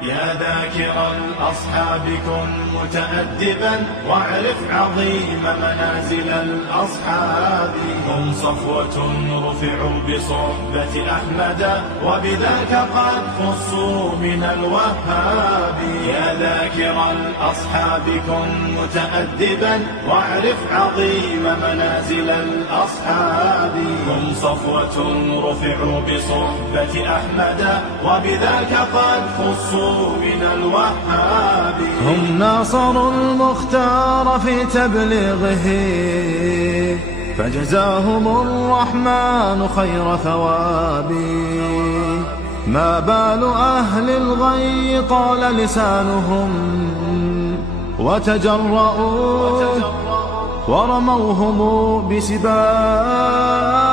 يا ذاكر الأصحاب كن متأدبا واعرف عظيم منازل الأصحاب. هم صفوة رفعوا بصحبة أحمد وبذاك قد خصوا من الوهاب. يا ذاكر الأصحاب كن متأدبا واعرف عظيم منازل الأصحاب. هم صفوة رفعوا بصحبة أحمد وبذاك قد خصوا من الوهاب. هم ناصروا المختار في تبليغه فجزاهم الرحمن خير ثواب. ما بال أهل الغي طال لسانهم وتجرؤوا ورموهم بسباب.